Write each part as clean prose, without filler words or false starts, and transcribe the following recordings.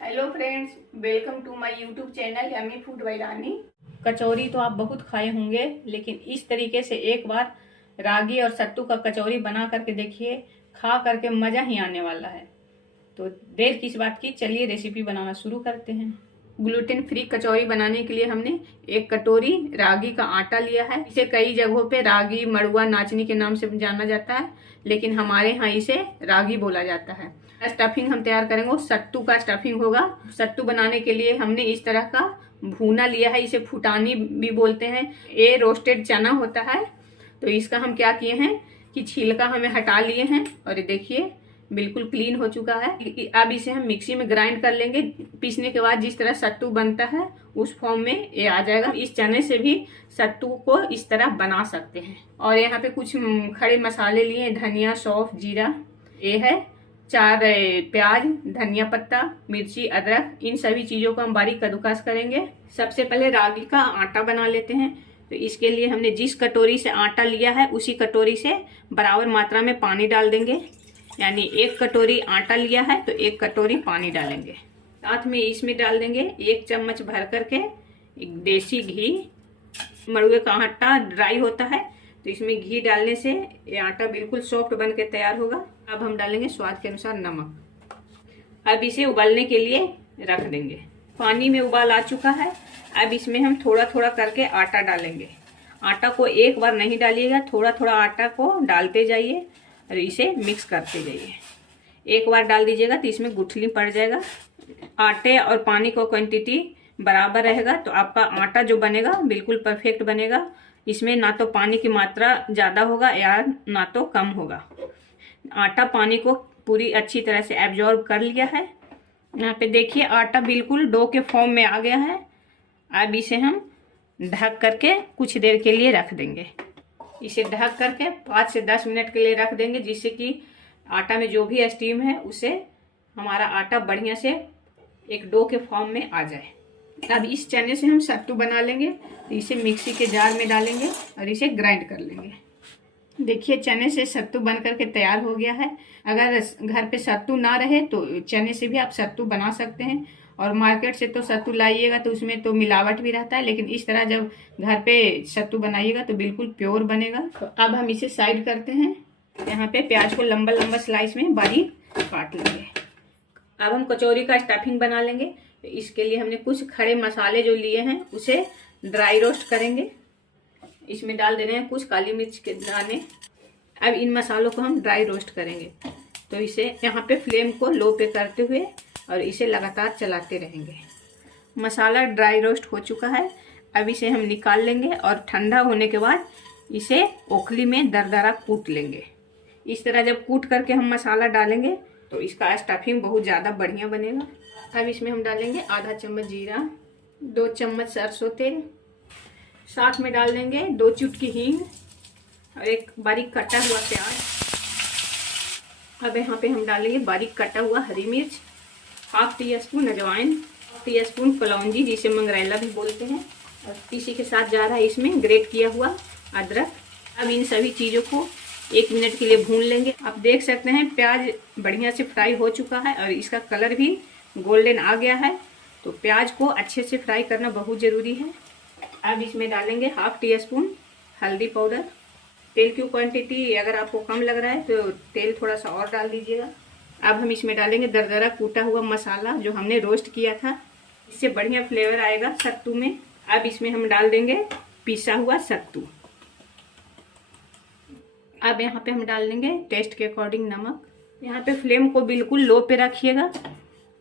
Hello friends, welcome to my YouTube channel yummy food by Rani. Kachori तो आप बहुत खाए होंगे, लेकिन इस तरीके से एक बार रागी और सत्तू का कचौरी बना करके देखिए, खा करके मज़ा ही आने वाला है। तो देर किस बात की, चलिए रेसिपी बनाना शुरू करते हैं। ग्लूटेन फ्री कचौरी बनाने के लिए हमने एक कटोरी रागी का आटा लिया है। इसे कई जगहों पे रागी मड़ुआ नाचनी के नाम से जाना जाता है, लेकिन हमारे यहाँ इसे रागी बोला जाता है। स्टफिंग हम तैयार करेंगे, वो सत्तू का स्टफिंग होगा। सत्तू बनाने के लिए हमने इस तरह का भूना लिया है, इसे फुटानी भी बोलते हैं। ये रोस्टेड चना होता है। तो इसका हम क्या किए हैं कि छिलका हमें हटा लिए हैं, और ये देखिए बिल्कुल क्लीन हो चुका है। अब इसे हम मिक्सी में ग्राइंड कर लेंगे। पीसने के बाद जिस तरह सत्तू बनता है उस फॉर्म में ये आ जाएगा। इस चने से भी सत्तू को इस तरह बना सकते हैं। और यहाँ पे कुछ खड़े मसाले लिए, धनिया, सौंफ, जीरा, ये है 4 प्याज, धनिया पत्ता, मिर्ची, अदरक। इन सभी चीजों को हम बारीक कद्दूकस करेंगे। सबसे पहले रागी का आटा बना लेते हैं। तो इसके लिए हमने जिस कटोरी से आटा लिया है उसी कटोरी से बराबर मात्रा में पानी डाल देंगे। यानी 1 कटोरी आटा लिया है तो 1 कटोरी पानी डालेंगे। साथ में इसमें डाल देंगे 1 चम्मच भर करके एक देसी घी। मड़ुए का आटा ड्राई होता है, तो इसमें घी डालने से ये आटा बिल्कुल सॉफ्ट बन के तैयार होगा। अब हम डालेंगे स्वाद के अनुसार नमक। अब इसे उबालने के लिए रख देंगे। पानी में उबाल आ चुका है। अब इसमें हम थोड़ा थोड़ा करके आटा डालेंगे। आटा को एक बार नहीं डालिएगा, थोड़ा थोड़ा आटा को डालते जाइए और इसे मिक्स करते जाइए। एक बार डाल दीजिएगा तो इसमें गुठली पड़ जाएगा। आटे और पानी का क्वांटिटी बराबर रहेगा तो आपका आटा जो बनेगा बिल्कुल परफेक्ट बनेगा। इसमें ना तो पानी की मात्रा ज़्यादा होगा या ना तो कम होगा। आटा पानी को पूरी अच्छी तरह से एब्जॉर्ब कर लिया है। यहाँ पे देखिए आटा बिल्कुल डो के फॉर्म में आ गया है। अब इसे हम ढक करके कुछ देर के लिए रख देंगे। इसे ढक करके 5 से 10 मिनट के लिए रख देंगे, जिससे कि आटा में जो भी स्टीम है उसे हमारा आटा बढ़िया से एक डो के फॉर्म में आ जाए। अब इस चने से हम सत्तू बना लेंगे। तो इसे मिक्सी के जार में डालेंगे और इसे ग्राइंड कर लेंगे। देखिए चने से सत्तू बन करके तैयार हो गया है। अगर घर पे सत्तू ना रहे तो चने से भी आप सत्तू बना सकते हैं। और मार्केट से तो सत्तू लाइएगा तो उसमें तो मिलावट भी रहता है, लेकिन इस तरह जब घर पे सत्तू बनाइएगा तो बिल्कुल प्योर बनेगा। तो अब हम इसे साइड करते हैं। यहाँ पे प्याज को लंबा लंबा स्लाइस में बारीक काट लेंगे। अब हम कचौरी का स्टफिंग बना लेंगे। तो इसके लिए हमने कुछ खड़े मसाले जो लिए हैं उसे ड्राई रोस्ट करेंगे। इसमें डाल दे रहे हैं कुछ काली मिर्च के दाने। अब इन मसालों को हम ड्राई रोस्ट करेंगे। तो इसे यहाँ पे फ्लेम को लो पे करते हुए और इसे लगातार चलाते रहेंगे। मसाला ड्राई रोस्ट हो चुका है। अब इसे हम निकाल लेंगे और ठंडा होने के बाद इसे ओखली में दरदरा कूट लेंगे। इस तरह जब कूट करके हम मसाला डालेंगे तो इसका स्टफिंग बहुत ज़्यादा बढ़िया बनेगा। अब इसमें हम डालेंगे आधा चम्मच जीरा, 2 चम्मच सरसों तेल, साथ में डाल देंगे 2 चुटकी हींग और एक बारीक कटा हुआ प्याज। अब यहाँ पे हम डालेंगे बारीक कटा हुआ हरी मिर्च, 1/2 टीस्पून अजवाइन, 1 टीस्पून कलौंजी जिसे मंगरेला भी बोलते हैं, और इसी के साथ जा रहा है इसमें ग्रेट किया हुआ अदरक। अब इन सभी चीज़ों को 1 मिनट के लिए भून लेंगे। आप देख सकते हैं प्याज बढ़िया से फ्राई हो चुका है और इसका कलर भी गोल्डन आ गया है। तो प्याज को अच्छे से फ्राई करना बहुत ज़रूरी है। अब इसमें डालेंगे 1/2 टीस्पून हल्दी पाउडर। तेल की क्वांटिटी अगर आपको कम लग रहा है तो तेल थोड़ा सा और डाल दीजिएगा। अब हम इसमें डालेंगे दरदरा कूटा हुआ मसाला जो हमने रोस्ट किया था। इससे बढ़िया फ्लेवर आएगा सत्तू में। अब इसमें हम डाल देंगे पिसा हुआ सत्तू। अब यहाँ पे हम डाल देंगे टेस्ट के अकॉर्डिंग नमक। यहाँ पे फ्लेम को बिल्कुल लो पे रखिएगा।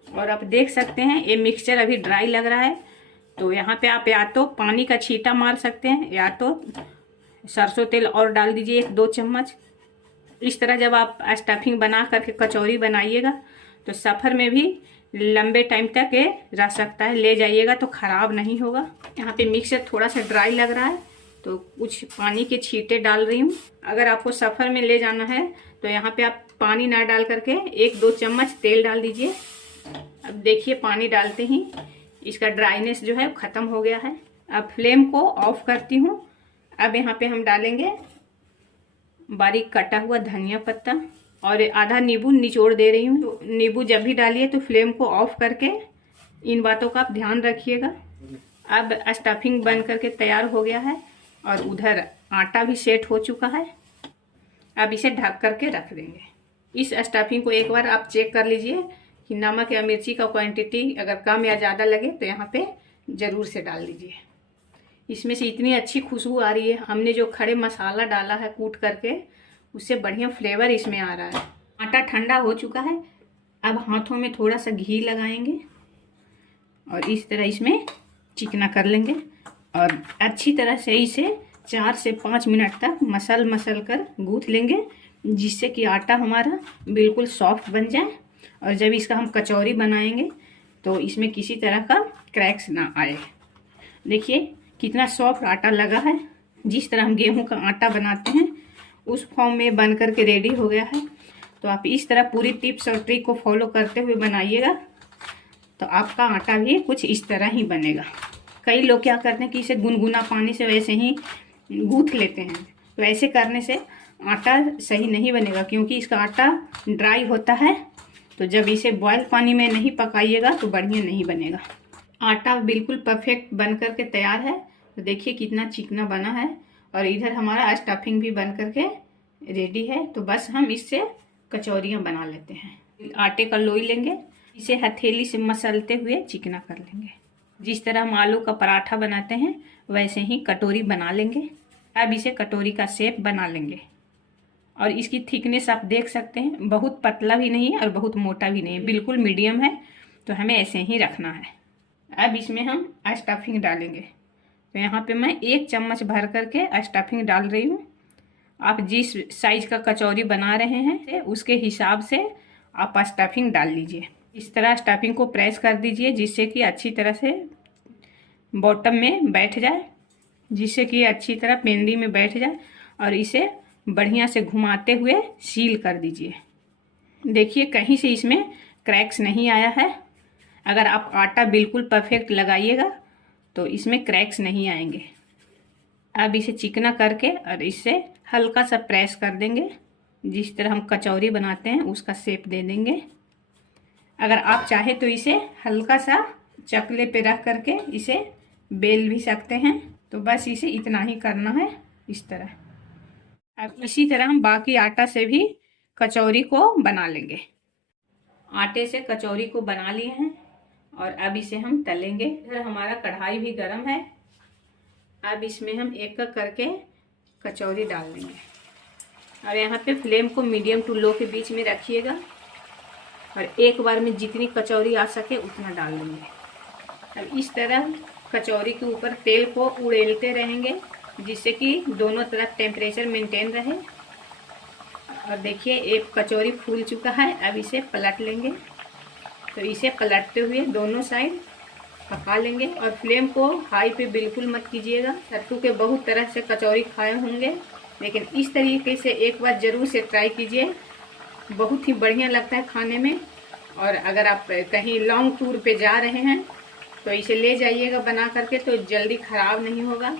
और आप देख सकते हैं ये मिक्सचर अभी ड्राई लग रहा है, तो यहाँ पे आप या तो पानी का छींटा मार सकते हैं या तो सरसों तेल और डाल दीजिए 1-2 चम्मच। इस तरह जब आप स्टफिंग बना करके कचौरी बनाइएगा तो सफ़र में भी लंबे टाइम तक ये रह सकता है। ले जाइएगा तो ख़राब नहीं होगा। यहाँ पे मिक्सचर थोड़ा सा ड्राई लग रहा है तो कुछ पानी के छींटे डाल रही हूँ। अगर आपको सफ़र में ले जाना है तो यहाँ पे आप पानी ना डाल करके 1-2 चम्मच तेल डाल दीजिए। अब देखिए पानी डालते ही इसका ड्राइनेस जो है ख़त्म हो गया है। अब फ्लेम को ऑफ करती हूँ। अब यहाँ पे हम डालेंगे बारीक कटा हुआ धनिया पत्ता, और आधा नींबू निचोड़ दे रही हूँ। तो नींबू जब भी डालिए तो फ्लेम को ऑफ करके इन बातों का आप ध्यान रखिएगा। अब स्टफिंग बन करके तैयार हो गया है और उधर आटा भी सेट हो चुका है। अब इसे ढक करके रख देंगे। इस स्टफिंग को एक बार आप चेक कर लीजिए कि नमक या मिर्ची का क्वांटिटी अगर कम या ज़्यादा लगे तो यहाँ पे ज़रूर से डाल लीजिए। इसमें से इतनी अच्छी खुशबू आ रही है, हमने जो खड़े मसाला डाला है कूट करके, उससे बढ़िया फ्लेवर इसमें आ रहा है। आटा ठंडा हो चुका है। अब हाथों में थोड़ा सा घी लगाएंगे और इस तरह इसमें चिकना कर लेंगे और अच्छी तरह से इसे 4 से 5 मिनट तक मसल कर गूँथ लेंगे, जिससे कि आटा हमारा बिल्कुल सॉफ्ट बन जाए। और जब इसका हम कचौरी बनाएंगे तो इसमें किसी तरह का क्रैक्स ना आए। देखिए कितना सॉफ्ट आटा लगा है। जिस तरह हम गेहूं का आटा बनाते हैं उस फॉर्म में बन करके रेडी हो गया है। तो आप इस तरह पूरी टिप्स और ट्रिक को फॉलो करते हुए बनाइएगा तो आपका आटा भी कुछ इस तरह ही बनेगा। कई लोग क्या करते हैं कि इसे गुनगुना पानी से वैसे ही गूँथ लेते हैं, तो ऐसे करने से आटा सही नहीं बनेगा, क्योंकि इसका आटा ड्राई होता है। तो जब इसे बॉयल पानी में नहीं पकाइएगा तो बढ़िया नहीं बनेगा। आटा बिल्कुल परफेक्ट बन करके तैयार है। तो देखिए कितना चिकना बना है और इधर हमारा स्टफिंग भी बन करके रेडी है। तो बस हम इससे कचौरियाँ बना लेते हैं। आटे का लोई लेंगे, इसे हथेली से मसलते हुए चिकना कर लेंगे। जिस तरह हम आलू का पराठा बनाते हैं वैसे ही कटोरी बना लेंगे। अब इसे कटोरी का शेप बना लेंगे और इसकी थिकनेस आप देख सकते हैं, बहुत पतला भी नहीं है और बहुत मोटा भी नहीं है, बिल्कुल मीडियम है। तो हमें ऐसे ही रखना है। अब इसमें हम स्टफिंग डालेंगे। तो यहाँ पे मैं 1 चम्मच भर करके स्टफिंग डाल रही हूँ। आप जिस साइज का कचौरी बना रहे हैं उसके हिसाब से आप स्टफिंग डाल लीजिए। इस तरह स्टफिंग को प्रेस कर दीजिए जिससे कि अच्छी तरह से बॉटम में बैठ जाए, जिससे कि अच्छी तरह पेंदी में बैठ जाए और इसे बढ़िया से घुमाते हुए सील कर दीजिए। देखिए कहीं से इसमें क्रैक्स नहीं आया है। अगर आप आटा बिल्कुल परफेक्ट लगाइएगा तो इसमें क्रैक्स नहीं आएंगे। अब इसे चिकना करके और इससे हल्का सा प्रेस कर देंगे। जिस तरह हम कचौरी बनाते हैं उसका शेप दे देंगे। अगर आप चाहे तो इसे हल्का सा चकले पे रख करके इसे बेल भी सकते हैं। तो बस इसे इतना ही करना है इस तरह। अब इसी तरह हम बाकी आटा से भी कचौरी को बना लेंगे। आटे से कचौरी को बना लिए हैं और अब इसे हम तलेंगे। इधर हमारा कढ़ाई भी गरम है। अब इसमें हम एक एक करके कचौरी डाल देंगे और यहाँ पे फ्लेम को मीडियम टू लो के बीच में रखिएगा और एक बार में जितनी कचौरी आ सके उतना डाल देंगे। अब इस तरह कचौरी के ऊपर तेल को उड़ेलते रहेंगे जिससे कि दोनों तरफ टेम्परेचर मेंटेन रहे। और देखिए एक कचौरी फूल चुका है। अब इसे पलट लेंगे। तो इसे पलटते हुए दोनों साइड पका लेंगे और फ्लेम को हाई पे बिल्कुल मत कीजिएगा। सत्तू के बहुत तरह से कचौरी खाए होंगे, लेकिन इस तरीके से एक बार ज़रूर से ट्राई कीजिए, बहुत ही बढ़िया लगता है खाने में। और अगर आप कहीं लॉन्ग टूर पे जा रहे हैं तो इसे ले जाइएगा बना करके, तो जल्दी ख़राब नहीं होगा।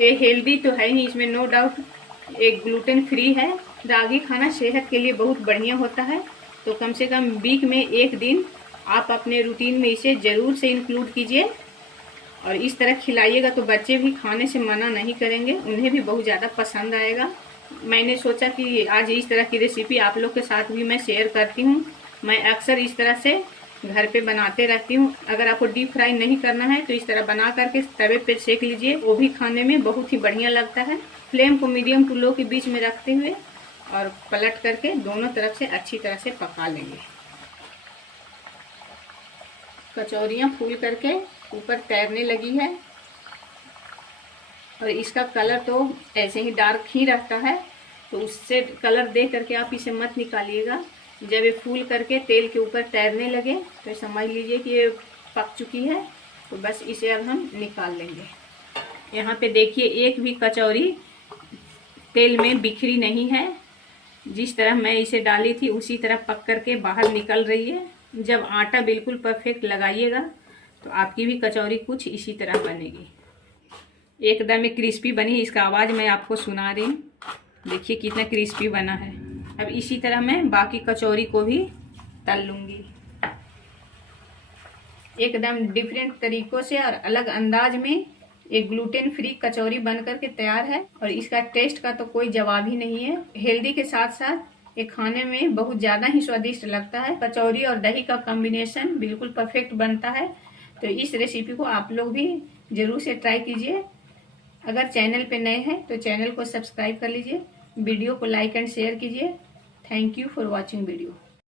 ये हेल्दी तो है ही, इसमें नो डाउट। एक ग्लूटेन फ्री है। रागी खाना सेहत के लिए बहुत बढ़िया होता है। तो कम से कम वीक में 1 दिन आप अपने रूटीन में इसे ज़रूर से इंक्लूड कीजिए और इस तरह खिलाइएगा तो बच्चे भी खाने से मना नहीं करेंगे, उन्हें भी बहुत ज़्यादा पसंद आएगा। मैंने सोचा कि आज इस तरह की रेसिपी आप लोग के साथ भी मैं शेयर करती हूँ। मैं अक्सर इस तरह से घर पे बनाते रहती हूँ। अगर आपको डीप फ्राई नहीं करना है तो इस तरह बना करके तवे पे सेक लीजिए, वो भी खाने में बहुत ही बढ़िया लगता है। फ्लेम को मीडियम टू लो के बीच में रखते हुए और पलट करके दोनों तरफ से अच्छी तरह से पका लेंगे। कचौरियाँ फूल करके ऊपर तैरने लगी है और इसका कलर तो ऐसे ही डार्क ही रहता है, तो उससे कलर देख करके आप इसे मत निकालिएगा। जब ये फूल करके तेल के ऊपर तैरने लगे तो समझ लीजिए कि ये पक चुकी है। तो बस इसे अब हम निकाल लेंगे। यहाँ पे देखिए एक भी कचौरी तेल में बिखरी नहीं है। जिस तरह मैं इसे डाली थी उसी तरह पक करके बाहर निकल रही है। जब आटा बिल्कुल परफेक्ट लगाइएगा तो आपकी भी कचौरी कुछ इसी तरह बनेगी। एकदम क्रिस्पी बनी, इसका आवाज़ मैं आपको सुना रही हूँ। देखिए कितना क्रिस्पी बना है। अब इसी तरह मैं बाकी कचौरी को भी तल लूंगी। एकदम डिफरेंट तरीकों से और अलग अंदाज में एक ग्लूटेन फ्री कचौरी बनकर के तैयार है और इसका टेस्ट का तो कोई जवाब ही नहीं है। हेल्दी के साथ साथ ये खाने में बहुत ज्यादा ही स्वादिष्ट लगता है। कचौरी और दही का कॉम्बिनेशन बिल्कुल परफेक्ट बनता है। तो इस रेसिपी को आप लोग भी जरूर से ट्राई कीजिए। अगर चैनल पे नए हैं तो चैनल को सब्सक्राइब कर लीजिए, वीडियो को लाइक एंड शेयर कीजिए। Thank you for watching video.